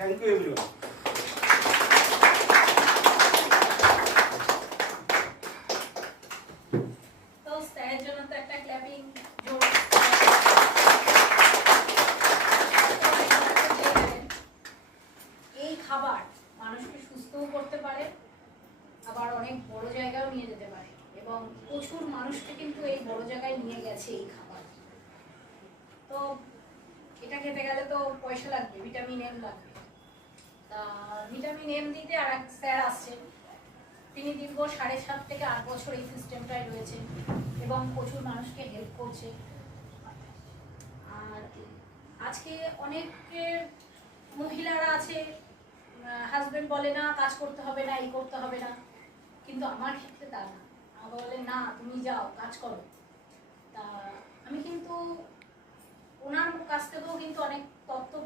Thank you everyone. তো স্যারের জন্য তো একটা ক্ল্যাপিং জোর। এই খাবার মানুষকে সুস্থও করতে পারে, আবার অনেক বড় জায়গায়ও নিয়ে যেতে পারে, এবং প্রচুর মানুষকে কিন্তু এই বড় জায়গায় নিয়ে গেছে এই খাবার। তো এটা খেতে গেলে তো পয়সা লাগবে, ভিটামিন এম লাগবে। তা ভিটামিন এম দিতে আর এক স্যার আসছেন, তিনি দীর্ঘ 7.5 থেকে 8 বছর এই সিস্টেমটাই রয়েছে এবং প্রচুর মানুষকে হেল্প করছে। আর আজকে অনেকে মহিলারা আছে, হাজবেন্ড বলে না কাজ করতে হবে না, এই করতে হবে না, কিন্তু আমার ক্ষেত্রে তা না। আমাকে বলে না তুমি যাও কাজ করো। তা আমি কিন্তু ওনার কাছ থেকেও কিন্তু অনেক তথ্য